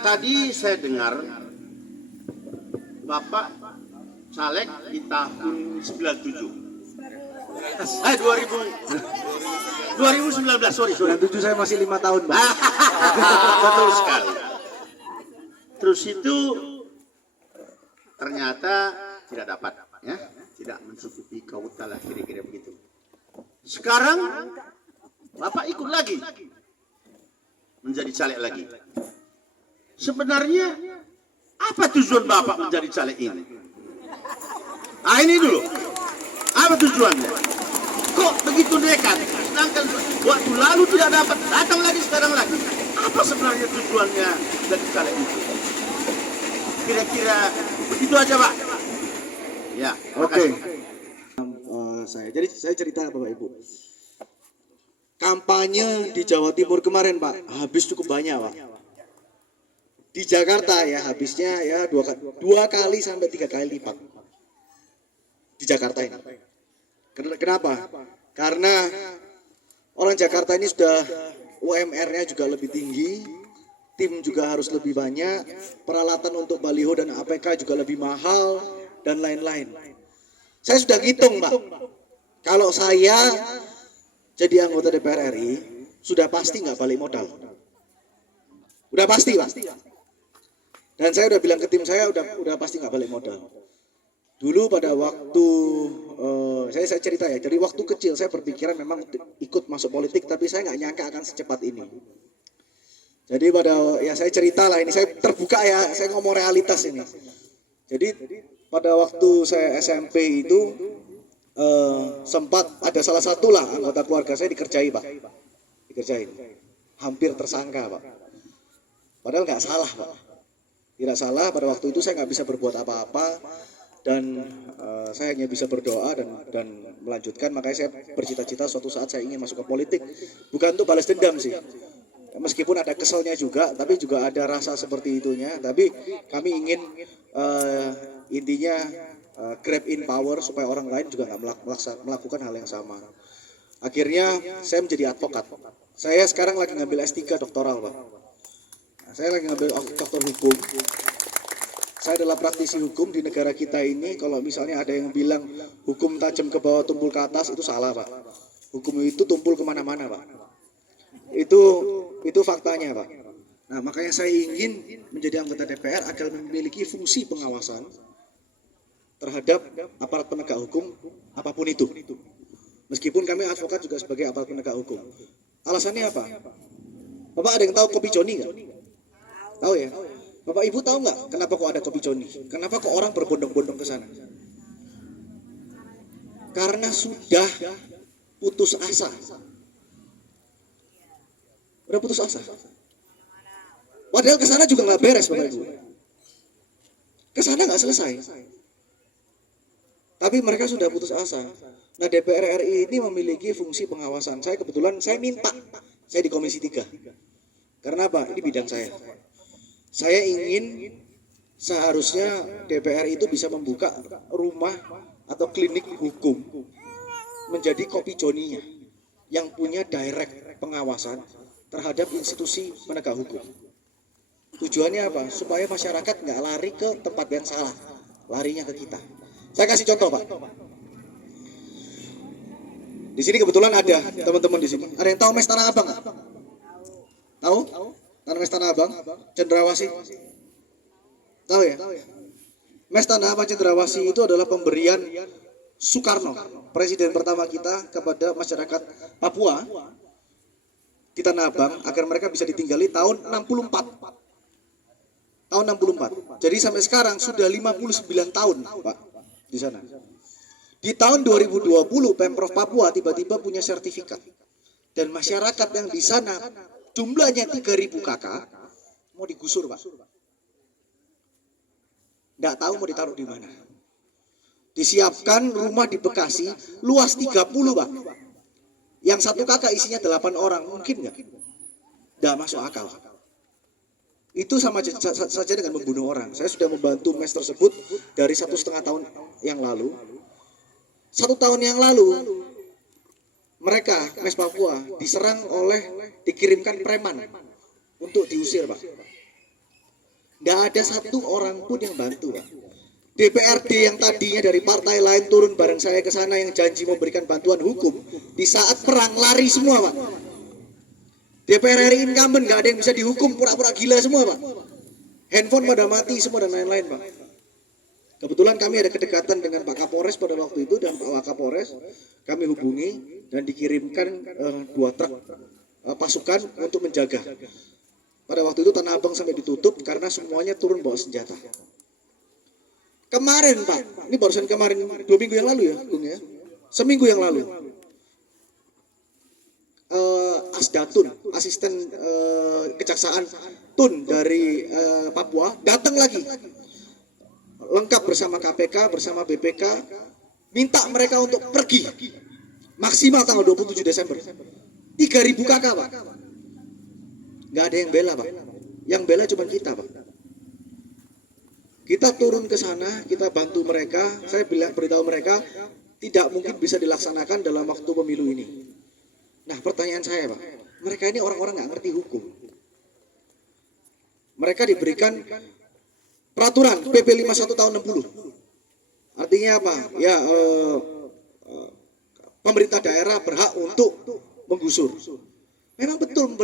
Tadi saya dengar Bapak caleg di tahun 97. 2019, sorry. 97 saya masih 5 tahun, Pak. Betul sekali. Terus itu ternyata tidak dapat, ya, tidak mencukupi kuota lah, kira-kira begitu. Sekarang Bapak ikut lagi menjadi caleg lagi. Sebenarnya apa tujuan Bapak menjadi caleg ini? Ini dulu. Apa tujuannya? Kok begitu nekat? Sedangkan waktu lalu tidak dapat, datang lagi sekarang lagi. Apa sebenarnya tujuannya dari caleg itu? Kira-kira begitu aja, Pak. Ya, Oke. Saya cerita Bapak Ibu. Kampanye di Jawa Timur kemarin, Pak, habis cukup banyak, Pak. Di Jakarta ya habisnya ya dua kali sampai 3 kali lipat. Di Jakarta ini. Kenapa? Karena orang Jakarta ini sudah UMR-nya juga lebih tinggi, tim juga harus lebih banyak, peralatan untuk baliho dan APK juga lebih mahal, dan lain-lain. Saya sudah hitung, Pak. Kalau saya jadi anggota DPR RI, sudah pasti nggak balik modal. Udah pasti, Pak. Dan saya udah bilang ke tim saya, udah pasti nggak balik modal. Dulu pada waktu saya cerita ya, dari waktu kecil saya berpikiran memang ikut masuk politik, tapi saya nggak nyangka akan secepat ini. Jadi saya cerita lah ini, saya terbuka ya, saya ngomong realitas ini. Jadi pada waktu saya SMP itu sempat ada salah satu lah anggota keluarga saya dikerjai, Pak. Dikerjain. Hampir tersangka, Pak. Padahal nggak salah, Pak. Tidak salah, pada waktu itu saya nggak bisa berbuat apa-apa. Dan saya hanya bisa berdoa dan melanjutkan. Makanya saya bercita-cita suatu saat saya ingin masuk ke politik, bukan untuk balas dendam sih, meskipun ada keselnya juga, tapi juga ada rasa seperti itunya. Tapi kami ingin intinya grab in power supaya orang lain juga nggak melakukan hal yang sama. Akhirnya saya menjadi advokat. Saya sekarang lagi ngambil S3 doktoral, Pak. Saya lagi ngambil doktor hukum. Saya adalah praktisi hukum di negara kita ini. Kalau misalnya ada yang bilang hukum tajam ke bawah, tumpul ke atas, itu salah, Pak. Hukum itu tumpul kemana-mana, Pak. Itu faktanya, Pak. Nah, makanya saya ingin menjadi anggota DPR agar memiliki fungsi pengawasan terhadap aparat penegak hukum apapun itu. Meskipun kami advokat juga sebagai aparat penegak hukum. Alasannya apa? Bapak ada yang tahu kopi Joni nggak? Tahu ya? Bapak Ibu tahu nggak kenapa kok ada kopi Joni? Kenapa kok orang berbondong-bondong ke sana? Karena sudah putus asa. Udah putus asa. Padahal ke sana juga nggak beres, Bapak Ibu. Ke sana nggak selesai. Tapi mereka sudah putus asa. Nah, DPR RI ini memiliki fungsi pengawasan. Saya kebetulan minta, saya di Komisi 3. Karena apa? Ini bidang saya. Saya ingin seharusnya DPR itu bisa membuka rumah atau klinik hukum menjadi kopi Joninya yang punya direct pengawasan terhadap institusi penegak hukum. Tujuannya apa? Supaya masyarakat nggak lari ke tempat yang salah, larinya ke kita. Saya kasih contoh, Pak. Di sini kebetulan ada teman-teman di sini. Ada yang tahu Mes Tanah Abang nggak? Tahu? Mes Tanah Abang, Cendrawasih. Tahu ya? Mes Tanah Abang Cendrawasih itu adalah pemberian Soekarno, presiden pertama kita, kepada masyarakat Papua di Tanah Abang agar mereka bisa ditinggali tahun 64. Tahun 64. Jadi sampai sekarang sudah 59 tahun, Pak, di sana. Di tahun 2020 Pemprov Papua tiba-tiba punya sertifikat. Dan masyarakat yang di sana jumlahnya 3.000 kakak mau digusur, Pak. Nggak tahu mau ditaruh di mana. Disiapkan rumah di Bekasi luas 30, Pak. Yang satu kakak isinya 8 orang, mungkin nggak? Nggak masuk akal. Itu sama saja dengan membunuh orang. Saya sudah membantu mes tersebut dari 1,5 tahun yang lalu. 1 tahun yang lalu mereka, Mes Papua, diserang dikirimkan preman untuk diusir, Pak. Nggak ada satu orang pun yang bantu, Pak. DPRD yang tadinya dari partai lain turun bareng saya ke sana yang janji memberikan bantuan hukum, di saat perang lari semua, Pak. DPR RI incumbent nggak ada yang bisa dihukum, pura-pura gila semua, Pak. Handphone pada mati semua dan lain-lain, Pak. Kebetulan kami ada kedekatan dengan Pak Kapolres pada waktu itu, dan Pak Kapolres kami hubungi dan dikirimkan 2 truk pasukan untuk menjaga. Pada waktu itu Tanah Abang sampai ditutup karena semuanya turun bawa senjata. Kemarin, Pak, ini barusan kemarin 2 minggu yang lalu ya, Bung ya. Seminggu yang lalu. Asdatun, asisten kejaksaan Tun dari Papua datang lagi. Lengkap bersama KPK, bersama BPK, minta mereka untuk pergi. Maksimal tanggal 27 Desember. 3.000 kakak, Pak. Nggak ada yang bela, Pak. Yang bela cuma kita, Pak. Kita turun ke sana, kita bantu mereka. Saya beritahu mereka tidak mungkin bisa dilaksanakan dalam waktu pemilu ini. Nah, pertanyaan saya, Pak, mereka ini orang-orang nggak ngerti hukum. Mereka diberikan peraturan PP 51 tahun 60. Artinya apa? Ya, pemerintah daerah berhak untuk menggusur. Memang betul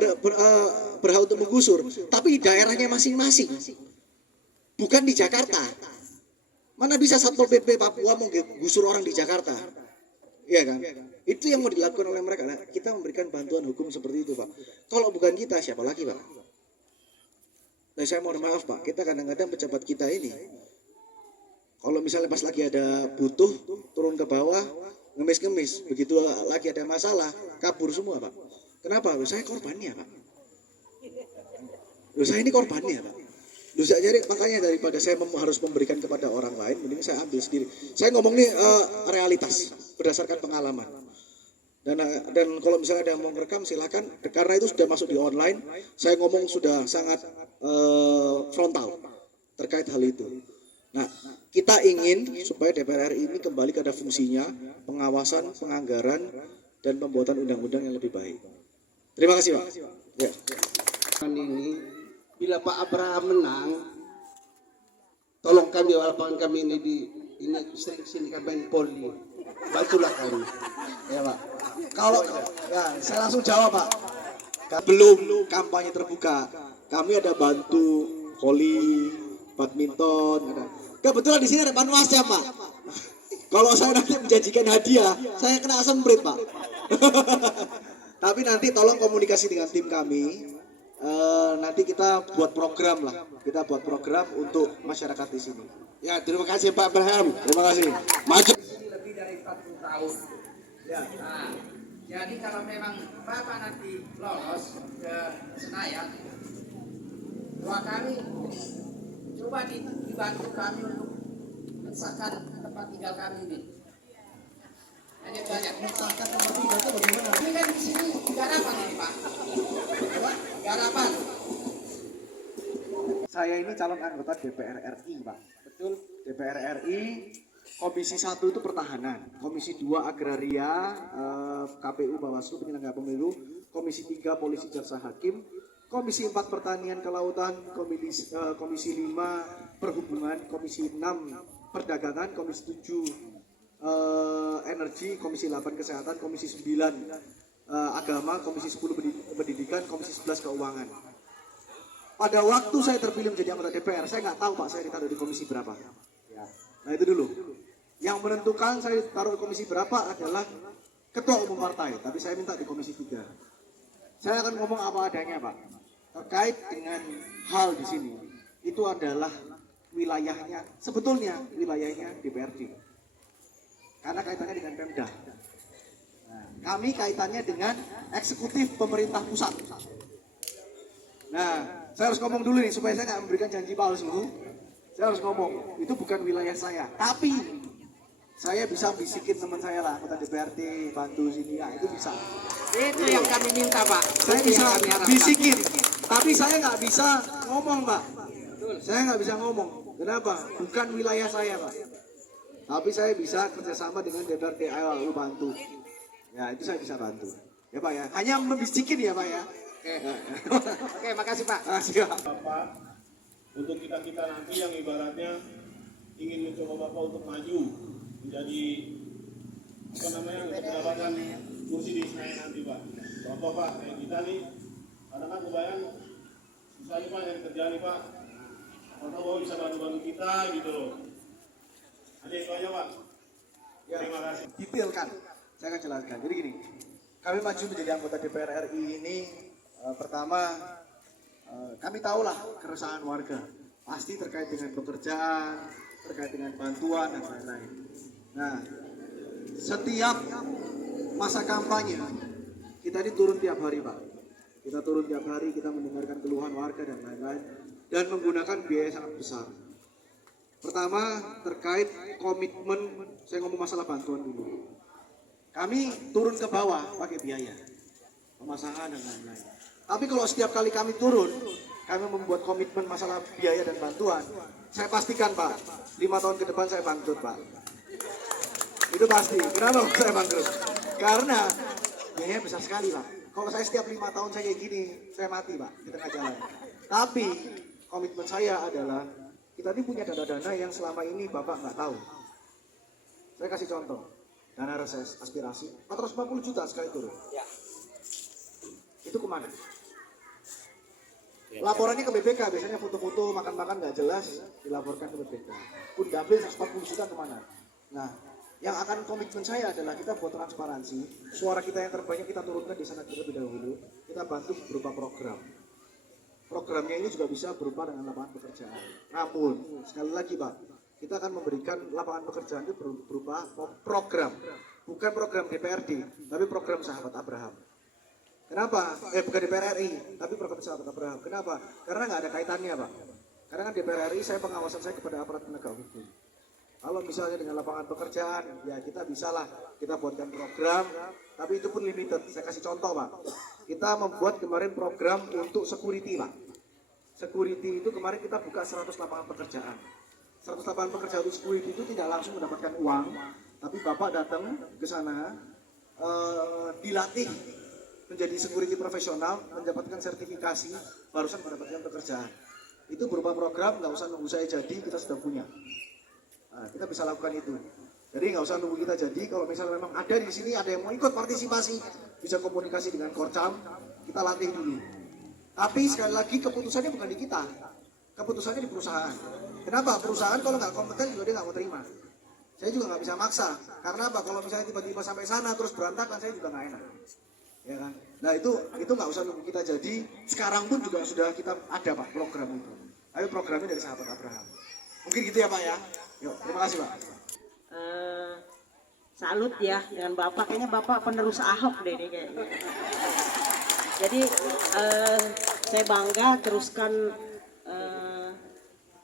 berhak untuk menggusur, tapi di daerahnya masing-masing. Bukan di Jakarta. Mana bisa Satpol PP Papua mau gusur orang di Jakarta? Iya kan? Itu yang mau dilakukan oleh mereka. Nah, kita memberikan bantuan hukum seperti itu, Pak. Kalau bukan kita, siapa lagi, Pak? Nah, saya mohon maaf, Pak. Kita kadang-kadang pejabat kita ini, kalau misalnya pas lagi ada butuh, turun ke bawah, ngemis-ngemis. Begitu lagi ada masalah, kabur semua, Pak. Kenapa? Loh, saya korbannya, Pak. Loh, saya ini korbannya, Pak. Jadi makanya daripada saya harus memberikan kepada orang lain, mending saya ambil sendiri. Saya ngomong nih realitas berdasarkan pengalaman. Dan kalau misalnya ada yang mau merekam silakan, karena itu sudah masuk di online. Saya ngomong sudah sangat frontal terkait hal itu. Nah, kita ingin supaya DPR RI ini kembali pada fungsinya, pengawasan, penganggaran, dan pembuatan undang-undang yang lebih baik. Terima kasih, Pak. Ya. Ini bila Pak Abraham menang, tolong kami walaupun kami ini sering sini kami main poli, bantulah kami, ya Pak. Kalau ya, saya langsung jawab, Pak. Belum kampanye terbuka, kami ada bantu voli, badminton. Kebetulan di sini ada panwasnya, Pak. Kalau saya nanti menjanjikan hadiah, saya kena semprit, Pak. Tapi nanti tolong komunikasi dengan tim kami. Nanti kita buat program lah. Kita buat program untuk masyarakat di sini. Ya, terima kasih Pak Abraham. Terima kasih. Maju. Lebih dari 40 tahun. Ya. Nah, jadi kalau memang Bapak nanti lolos ke Senayan, doa kami coba dibantu kami untuk mensahkan tempat tinggal kami ini. Hanya banyak mensahkan tempat tinggal itu bagaimana? Ini kan di sini garapan ini, Pak. Garapan. Saya ini calon anggota DPR RI, Pak. Betul. DPR RI, Komisi 1 itu pertahanan, Komisi 2 agraria, KPU Bawaslu penyelenggara pemilu, Komisi 3 polisi jaksa hakim, Komisi 4 pertanian kelautan, Komisi 5 perhubungan, Komisi 6 perdagangan, Komisi 7 energi, Komisi 8 kesehatan, Komisi 9 agama, Komisi 10 pendidikan, Komisi 11 keuangan. Pada waktu saya terpilih menjadi anggota DPR, saya nggak tahu, Pak, saya ditaruh di komisi berapa. Nah, itu dulu. Yang menentukan saya taruh di komisi berapa adalah ketua umum partai, tapi saya minta di komisi 3. Saya akan ngomong apa adanya, Pak. Terkait dengan hal di sini, itu adalah wilayahnya, sebetulnya wilayahnya DPRD. Karena kaitannya dengan Pemda. Nah, kami kaitannya dengan eksekutif pemerintah pusat. Nah, saya harus ngomong dulu nih supaya saya nggak memberikan janji palsu. Saya harus ngomong, itu bukan wilayah saya. Tapi saya bisa bisikin teman saya lah, anggota DPRD, bantu sini, ya itu bisa. Itu yang kami minta, Pak. Saya bisa bisikin, tapi saya nggak bisa ngomong, Pak. Saya nggak bisa ngomong. Kenapa? Bukan wilayah saya, Pak. Tapi saya bisa kerjasama dengan DPRD, ayo lu bantu. Ya itu saya bisa bantu. Ya Pak ya. Hanya membisikin ya Pak ya. Oke, makasih Pak. Siap. Bapak untuk kita nanti yang ibaratnya ingin mencoba Bapak untuk maju menjadi apa namanya untuk mendapatkan kursi di Senayan nanti Pak. Bapak kayak kita nih, kadang kan kebayang susah nih Pak yang kerja nih Pak. Atau Bapak bisa bantu kita gitu loh. Ada itu aja Pak. Ya, Terima kasih. detail kan, saya akan jelaskan. Jadi gini, kami maju menjadi anggota DPR RI ini pertama kami tahulah keresahan warga, pasti terkait dengan pekerjaan, terkait dengan bantuan dan lain-lain. Nah, setiap masa kampanye kita ini turun tiap hari Pak. Kita turun tiap hari, kita mendengarkan keluhan warga dan lain-lain, dan menggunakan biaya sangat besar. Pertama terkait komitmen, saya ngomong masalah bantuan dulu. Kami turun ke bawah pakai biaya, pemasangan dan lain-lain. Tapi kalau setiap kali kami turun, kami membuat komitmen masalah biaya dan bantuan, saya pastikan Pak, 5 tahun ke depan saya bangkrut Pak. Itu pasti. Kenapa saya bangkrut? Karena biayanya besar sekali Pak. Kalau saya setiap 5 tahun saya kayak gini, saya mati Pak di tengah jalan. Tapi komitmen saya adalah kita ini punya dana-dana yang selama ini Bapak nggak tahu. Saya kasih contoh, dana reses aspirasi 450 juta sekali turun. Itu kemana? Laporannya ke BPK, biasanya foto-foto makan-makan nggak jelas dilaporkan ke BPK. Pun dapil 140 juta kemana? Nah, yang akan komitmen saya adalah kita buat transparansi, suara kita yang terbanyak kita turunkan di sana terlebih dahulu, kita bantu berupa program. Programnya ini juga bisa berupa dengan lapangan pekerjaan. Namun, sekali lagi Pak, kita akan memberikan lapangan pekerjaan itu berupa program. Bukan program DPRD, tapi program Sahabat Abraham. Kenapa? Bukan DPR RI, tapi program Sahabat Abraham. Kenapa? Karena nggak ada kaitannya Pak. Karena kan DPR RI, saya pengawasan saya kepada aparat penegak hukum. Kalau misalnya dengan lapangan pekerjaan, ya kita bisalah kita buatkan program, tapi itu pun limited. Saya kasih contoh Pak. Kita membuat kemarin program untuk security Pak. Security itu kemarin kita buka 100 lapangan pekerjaan. 100 lapangan pekerjaan untuk security itu tidak langsung mendapatkan uang, tapi Bapak datang ke sana, dilatih menjadi security profesional, mendapatkan sertifikasi, barusan mendapatkan pekerjaan. Itu berupa program, nggak usah nunggu saya jadi, kita sudah punya. Nah, kita bisa lakukan itu. Jadi nggak usah nunggu kita jadi. Kalau misalnya memang ada di sini, ada yang mau ikut partisipasi, bisa komunikasi dengan Korcam, kita latih dulu. Tapi sekali lagi keputusannya bukan di kita, keputusannya di perusahaan. Kenapa? Perusahaan kalau nggak kompeten juga dia nggak mau terima. Saya juga nggak bisa maksa. Karena apa? Kalau misalnya tiba-tiba sampai sana terus berantakan, saya juga nggak enak. Ya kan? Nah itu nggak usah nunggu kita jadi. Sekarang pun juga sudah kita ada Pak program itu. Tapi programnya dari Sahabat Abraham. Mungkin gitu ya Pak ya. Yuk, terima kasih Pak. Salut ya dengan Bapak, kayaknya Bapak penerus Ahok deh ini kayaknya. Jadi saya bangga teruskan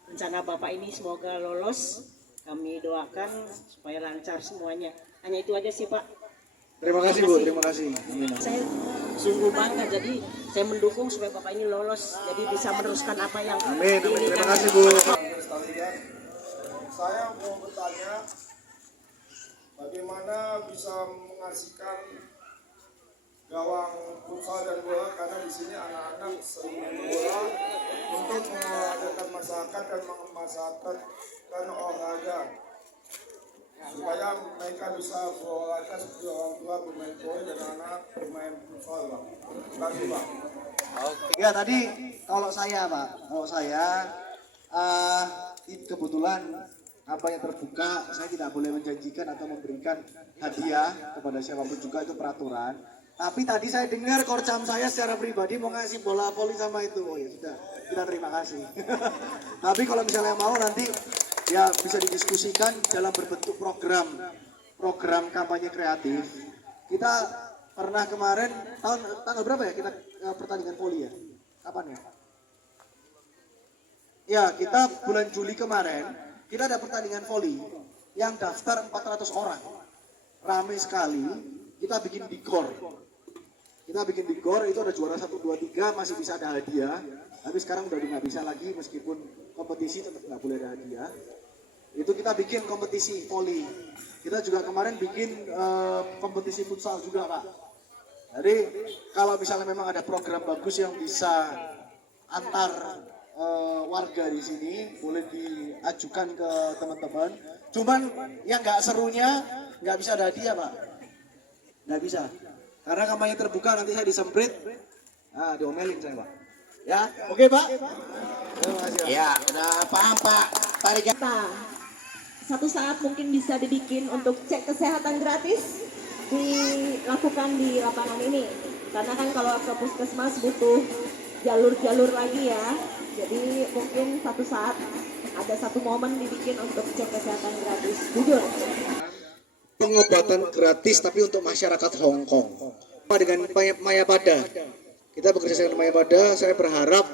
rencana Bapak ini, semoga lolos. Kami doakan supaya lancar semuanya. Hanya itu aja sih Pak. Terima kasih Bu, terima kasih. Saya sungguh bangga, jadi saya mendukung supaya Bapak ini lolos, jadi bisa meneruskan apa yang Amin, amin. diinginkan. Terima kasih Bu. Saya mau bertanya, bagaimana bisa mengasihkan gawang futsal dan bola, karena di sini anak-anak sering main bola untuk mengadakan masyarakat dan memasarkan olahraga supaya mereka bisa berolahraga seperti orang tua bermain bola dan anak bermain futsal Pak. Terima kasih Pak. Ya tadi kalau saya Pak, kebetulan kampanye terbuka, saya tidak boleh menjanjikan atau memberikan hadiah kepada siapapun juga, itu peraturan. Tapi tadi saya dengar Korcam saya secara pribadi mau ngasih bola voli sama itu. Oh ya sudah, kita terima kasih. Tapi kalau misalnya mau nanti ya bisa didiskusikan dalam berbentuk program kampanye kreatif. Kita pernah kemarin tanggal berapa ya kita pertandingan voli ya? Kapan ya? Ya, kita bulan Juli kemarin kita ada pertandingan voli yang daftar 400 orang. Ramai sekali. Kita bikin digor. Itu ada juara 1, 2, 3, masih bisa ada hadiah. Tapi sekarang udah nggak bisa lagi, meskipun kompetisi tetap nggak boleh ada hadiah. Itu kita bikin kompetisi voli. Kita juga kemarin bikin kompetisi futsal juga Pak. Jadi kalau misalnya memang ada program bagus yang bisa antar warga di sini, boleh diajukan ke teman-teman. Cuman yang nggak serunya nggak bisa ada hadiah Pak, nggak bisa. Karena kampanye terbuka nanti saya disemprit, diomelin saya Pak. Ya, oke Pak. Terima kasih, Pak. Ya, udah paham Pak. Tarik Satu saat mungkin bisa dibikin untuk cek kesehatan gratis dilakukan di lapangan ini. Karena kan kalau ke puskesmas butuh jalur-jalur lagi ya. Jadi mungkin satu saat ada satu momen dibikin untuk cek kesehatan gratis. Jujur. Pengobatan gratis tapi untuk masyarakat Hong Kong. Dengan Mayapada. Kita bekerja dengan Mayapada, saya berharap,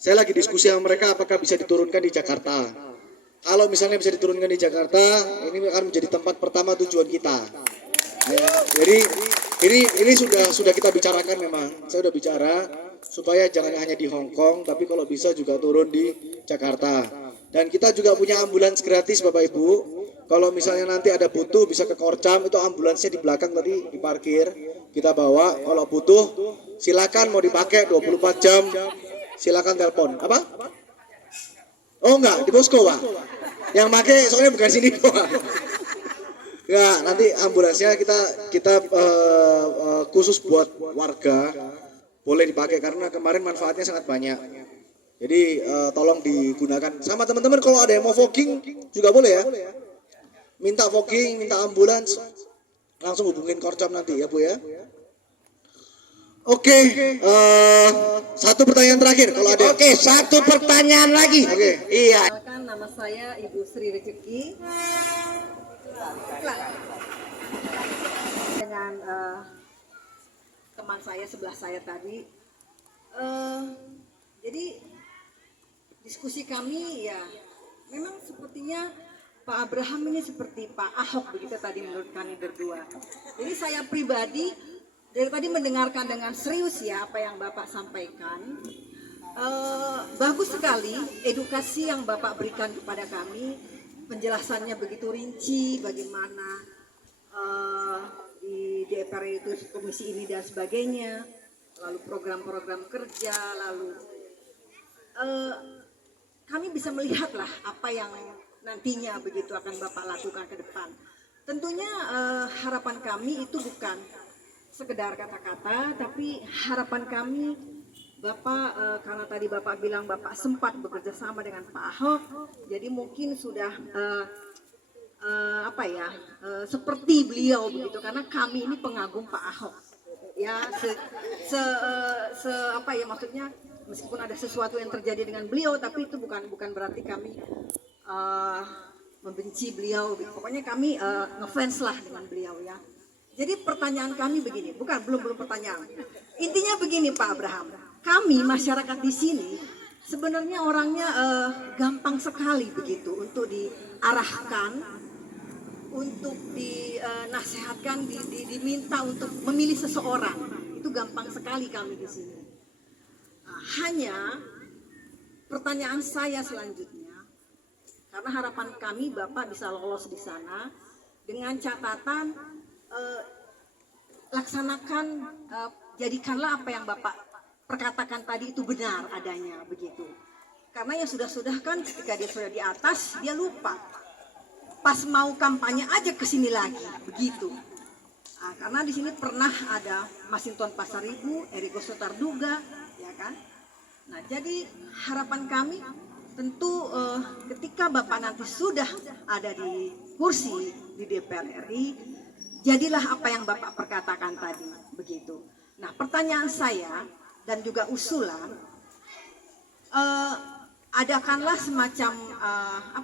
saya lagi diskusi sama mereka apakah bisa diturunkan di Jakarta. Kalau misalnya bisa diturunkan di Jakarta, ini akan menjadi tempat pertama tujuan kita. Ya, jadi ini sudah kita bicarakan memang. Saya sudah bicara supaya jangan hanya di Hong Kong, tapi kalau bisa juga turun di Jakarta. Dan kita juga punya ambulans gratis Bapak Ibu. Kalau misalnya nanti ada butuh bisa ke Korcam, itu ambulansnya di belakang tadi diparkir, kita bawa. Kalau butuh silakan mau dipakai 24 jam, silakan telepon. Apa? Oh enggak, di posko Pak. Yang pakai soalnya bukan sini Pak. Ya, nanti ambulansnya kita khusus buat warga, boleh dipakai karena kemarin manfaatnya sangat banyak. Jadi tolong digunakan sama teman-teman. Kalau ada yang mau fogging juga boleh ya. Minta fogging, minta ambulans, langsung hubungin Korcam nanti ya Bu ya. Oke, satu pertanyaan terakhir kalau ada. Oke, satu pertanyaan lagi. Oke. Iya. Nama saya Ibu Sri Rezeki dengan teman saya sebelah saya tadi. Jadi diskusi kami ya memang sepertinya Pak Abraham ini seperti Pak Ahok begitu tadi menurut kami berdua. Jadi saya pribadi dari tadi mendengarkan dengan serius ya apa yang Bapak sampaikan. Bagus sekali edukasi yang Bapak berikan kepada kami, penjelasannya begitu rinci bagaimana di DPR itu komisi ini dan sebagainya, lalu program-program kerja, lalu kami bisa melihatlah apa yang nantinya begitu akan Bapak lakukan ke depan. Tentunya harapan kami itu bukan sekedar kata-kata, tapi harapan kami Bapak, karena tadi Bapak bilang Bapak sempat bekerja sama dengan Pak Ahok, jadi mungkin sudah seperti beliau begitu, karena kami ini pengagum Pak Ahok. Ya, maksudnya meskipun ada sesuatu yang terjadi dengan beliau, tapi itu bukan berarti kami membenci beliau. Pokoknya kami ngefans lah dengan beliau ya. Jadi pertanyaan kami begini, belum pertanyaan. Intinya begini Pak Abraham. Kami masyarakat di sini sebenarnya orangnya gampang sekali begitu untuk diarahkan, untuk dinasehatkan, diminta untuk memilih seseorang. Itu gampang sekali kami di sini. Hanya pertanyaan saya selanjutnya, karena harapan kami Bapak bisa lolos di sana dengan catatan laksanakan, jadikanlah apa yang Bapak perkatakan tadi itu benar adanya begitu. Karena yang sudah kan ketika dia sudah di atas dia lupa. Pas mau kampanye aja ke sini lagi begitu. Karena di sini pernah ada Masinton Pasaribu, Eriko Sotarduga, ya kan. Nah jadi harapan kami tentu ketika Bapak nanti sudah ada di kursi di DPR RI, jadilah apa yang Bapak perkatakan tadi begitu. Nah pertanyaan saya dan juga usulan, adakanlah semacam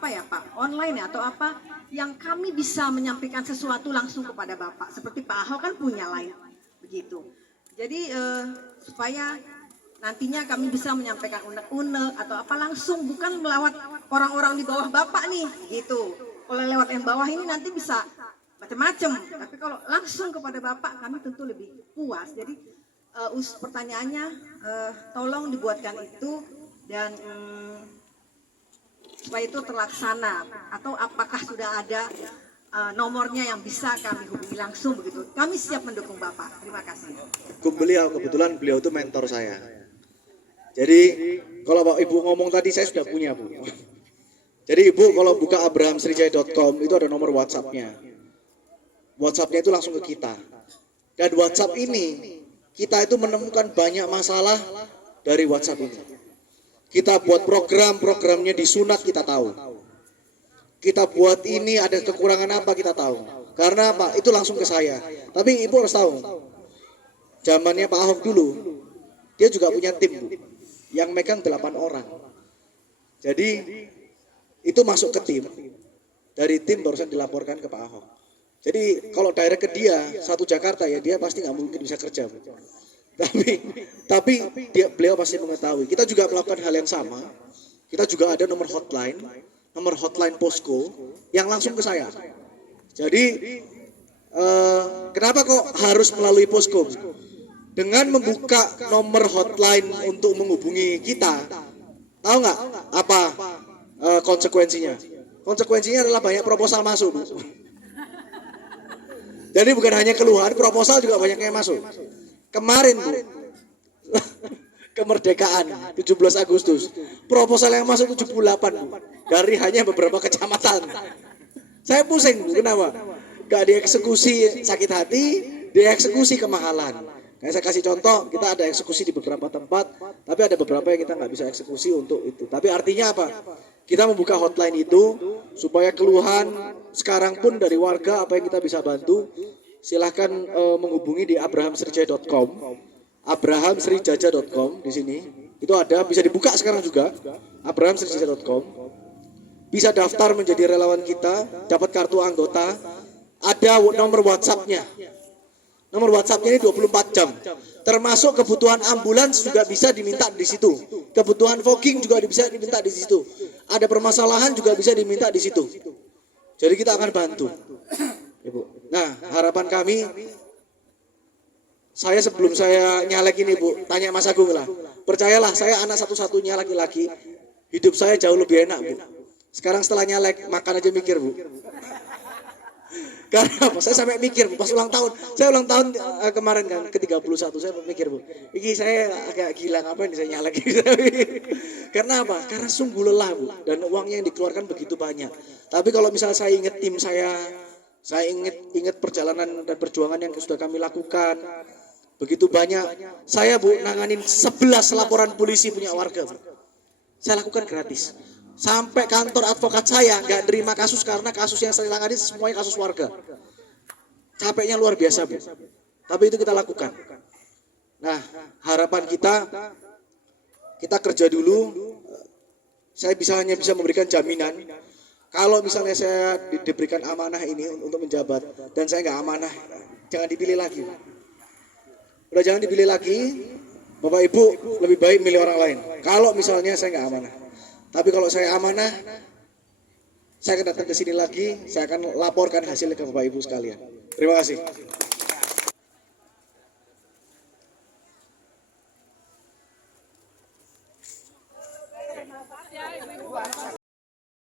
Pak, online atau apa yang kami bisa menyampaikan sesuatu langsung kepada Bapak, seperti Pak Ahok kan punya lain begitu. Jadi supaya nantinya kami bisa menyampaikan unek-unek atau apa langsung, bukan melewat orang-orang di bawah Bapak nih gitu. Kalau lewat yang bawah ini nanti bisa macam-macam, tapi kalau langsung kepada Bapak kami tentu lebih puas. Jadi pertanyaannya tolong dibuatkan itu dan supaya itu terlaksana, atau apakah sudah ada nomornya yang bisa kami hubungi langsung begitu. Kami siap mendukung Bapak. Terima kasih. Kebetulan beliau itu mentor saya. Jadi kalau Bapak Ibu ngomong tadi saya sudah punya, Bu. Jadi Ibu kalau buka abrahamsrijaya.com itu ada nomor WhatsApp-nya. WhatsApp-nya itu langsung ke kita. Dan WhatsApp ini kita itu menemukan banyak masalah dari WhatsApp ini. Kita buat programnya disunat kita tahu. Kita buat ini ada kekurangan apa kita tahu. Karena apa? Itu langsung ke saya. Tapi Ibu harus tahu. Zamannya Pak Ahok dulu, dia juga punya tim, Bu, yang megang 8 orang. Jadi itu masuk ke tim. Dari tim barusan dilaporkan ke Pak Ahok. Jadi kalau direct ke dia satu Jakarta ya dia pasti nggak mungkin bisa kerja. Tapi beliau pasti mengetahui. Kita juga melakukan hal yang sama. Kita juga ada nomor hotline posko yang langsung ke saya. Jadi kenapa kok harus melalui posko? Dengan membuka nomor hotline untuk menghubungi kita, tahu nggak apa konsekuensinya? Konsekuensinya adalah banyak proposal masuk, Bu. Jadi bukan hanya keluhan, proposal juga banyak yang masuk. Kemarin, Bu, kemerdekaan 17 Agustus, proposal yang masuk 78, Bu, dari hanya beberapa kecamatan. Saya pusing, Bu, kenapa? Gak dieksekusi sakit hati, dieksekusi kemahalan. Kayak saya kasih contoh, kita ada eksekusi di beberapa tempat, tapi ada beberapa yang kita nggak bisa eksekusi untuk itu. Tapi artinya apa? Kita membuka hotline itu supaya keluhan sekarang pun dari warga apa yang kita bisa bantu, silahkan menghubungi di abrahamsrijaya.com, abrahamsrijaya.com di sini. Itu ada, bisa dibuka sekarang juga, abrahamsrijaya.com. Bisa daftar menjadi relawan kita, dapat kartu anggota, ada nomor WhatsApp-nya. Nomor WhatsApp-nya ini 24 jam. Termasuk kebutuhan ambulans juga bisa diminta di situ. Kebutuhan fogging juga bisa diminta di situ. Ada permasalahan juga bisa diminta di situ. Jadi kita akan bantu. Ibu. Nah, harapan kami, saya sebelum saya nyalek ini, Bu, tanya Mas Agung lah. Percayalah, saya anak satu-satunya laki-laki. Hidup saya jauh lebih enak, Bu. Sekarang setelah nyalek, makan aja mikir, Bu. Karena apa? Saya sampai mikir, Bu, pas ulang tahun. Saya ulang tahun kemarin kan, ke-31. Saya mikir, Bu, ini saya agak gila, ngapain saya nyalek. Karena apa? Karena sungguh lelah, Bu. Dan uangnya yang dikeluarkan begitu banyak. Tapi kalau misalnya saya ingat tim saya ingat perjalanan dan perjuangan yang sudah kami lakukan. Begitu banyak. Saya, Bu, nanganin 11 laporan polisi punya warga, Bu. Saya lakukan gratis. Sampai kantor advokat saya nggak terima kasus karena kasus yang saya tangani semuanya kasus warga. Capeknya luar biasa, Bu. Tapi itu kita lakukan. Nah, harapan kita kerja dulu. Saya hanya bisa memberikan jaminan. Kalau misalnya saya diberikan amanah ini untuk menjabat dan saya nggak amanah, jangan dipilih lagi. Udah jangan dipilih lagi. Bapak Ibu lebih baik milih orang lain. Kalau misalnya saya nggak amanah. Tapi kalau saya amanah, saya akan datang ke sini lagi, saya akan laporkan hasilnya ke Bapak Ibu sekalian. Terima kasih.